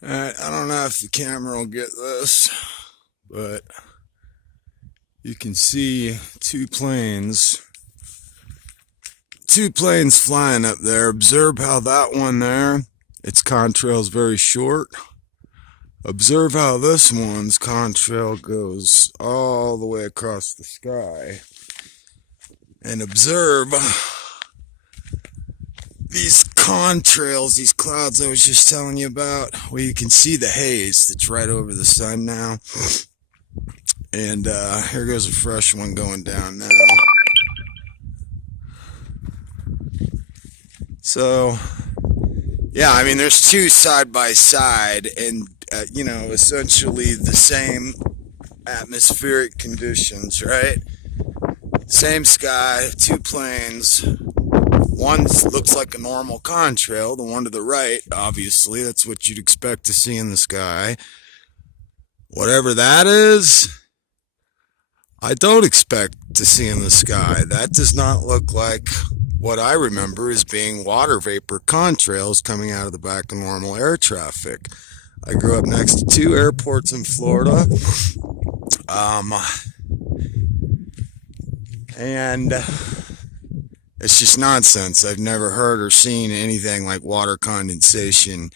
Alright, I don't know if the camera will get this, but you can see two planes flying up there. Observe how that one there, its contrail is very short. Observe how this one's contrail goes all the way across the sky. And observe these contrails, these clouds I was just telling you about, where you can see the haze that's right over the sun now. And here goes a fresh one going down now. So, yeah, I mean, there's two side by side, and essentially the same atmospheric conditions, right? Same sky, two planes. One looks like a normal contrail, the one to the right, obviously, that's what you'd expect to see in the sky. Whatever that is, I don't expect to see in the sky. That does not look like what I remember as being water vapor contrails coming out of the back of normal air traffic. I grew up next to two airports in Florida. And it's just nonsense. I've never heard or seen anything like water condensation,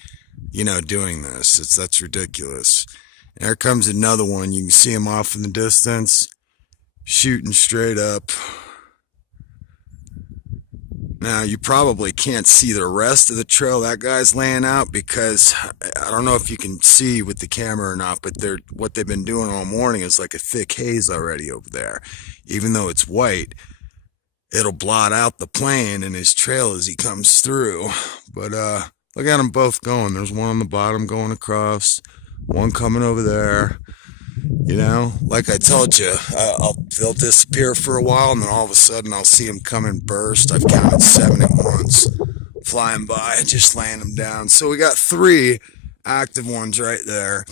doing this. That's ridiculous. And there comes another one. You can see him off in the distance, shooting straight up. Now, you probably can't see the rest of the trail that guy's laying out, because I don't know if you can see with the camera or not, but what they've been doing all morning is like a thick haze already over there. Even though it's white, it'll blot out the plane and his trail as he comes through. But look at them both going. There's one on the bottom going across, one coming over there. Like I told you, they'll disappear for a while, and then all of a sudden I'll see them come and burst. I've counted 7 at once, flying by, just laying them down. So we got 3 active ones right there,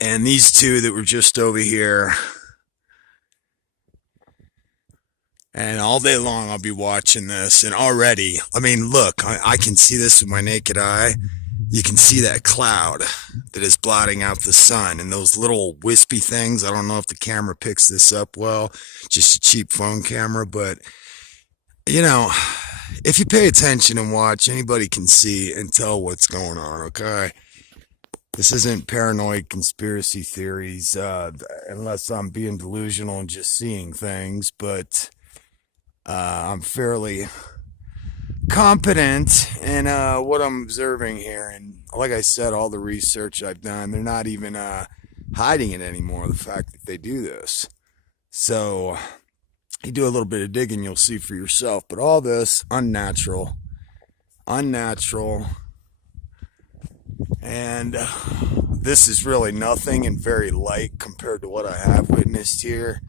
and these 2 that were just over here. And all day long I'll be watching this, and already, I mean, look, I can see this with my naked eye. You can see that cloud that is blotting out the sun, and those little wispy things. I don't know if the camera picks this up well, just a cheap phone camera, but if you pay attention and watch, anybody can see and tell what's going on. Okay, this isn't paranoid conspiracy theories, unless I'm being delusional and just seeing things, but I'm fairly competent in what I'm observing here. And like I said, all the research I've done, they're not even hiding it anymore, the fact that they do this. So you do a little bit of digging, you'll see for yourself. But all this, unnatural, and this is really nothing and very light compared to what I have witnessed here.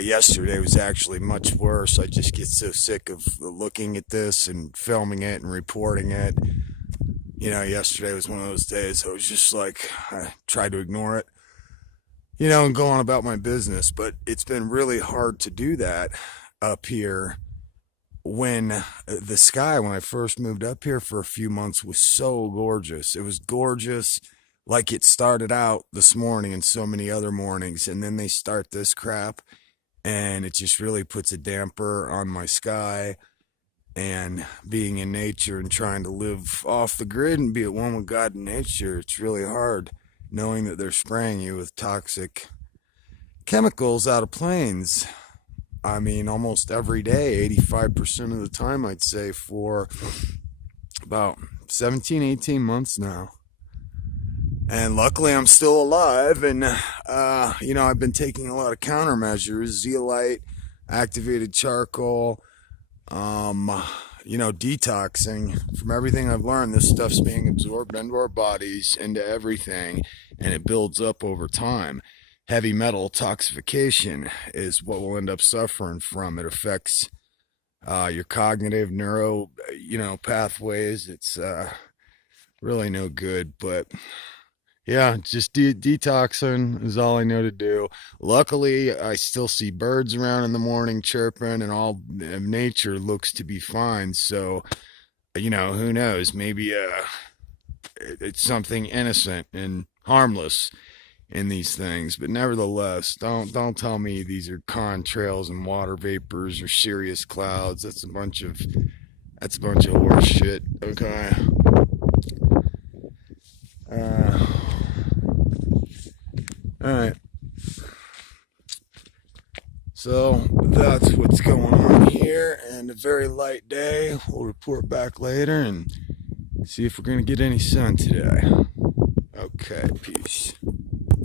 Yesterday was actually much worse. I just get so sick of looking at this and filming it and reporting it. Yesterday was one of those days I was just like, I tried to ignore it, and go on about my business. But it's been really hard to do that up here when the sky, when I first moved up here for a few months, was so gorgeous. It was gorgeous like it started out this morning and so many other mornings. And then they start this crap, and it just really puts a damper on my sky. And being in nature and trying to live off the grid and be at one with God and nature, it's really hard knowing that they're spraying you with toxic chemicals out of planes. I mean, almost every day, 85% of the time, I'd say, for about 17, 18 months now. And luckily I'm still alive, and I've been taking a lot of countermeasures: zeolite, activated charcoal, detoxing. From everything I've learned, this stuff's being absorbed into our bodies, into everything, and it builds up over time. Heavy metal toxification is what we'll end up suffering from. It affects your cognitive neuro pathways. It's really no good. But yeah, just detoxing is all I know to do. Luckily, I still see birds around in the morning chirping, and all nature looks to be fine. So, who knows? Maybe it's something innocent and harmless in these things. But nevertheless, don't tell me these are contrails and water vapors or cirrus clouds. That's a bunch of horse shit. Okay. All right. So that's what's going on here, and a very light day. We'll report back later and see if we're gonna get any sun today. Okay, peace.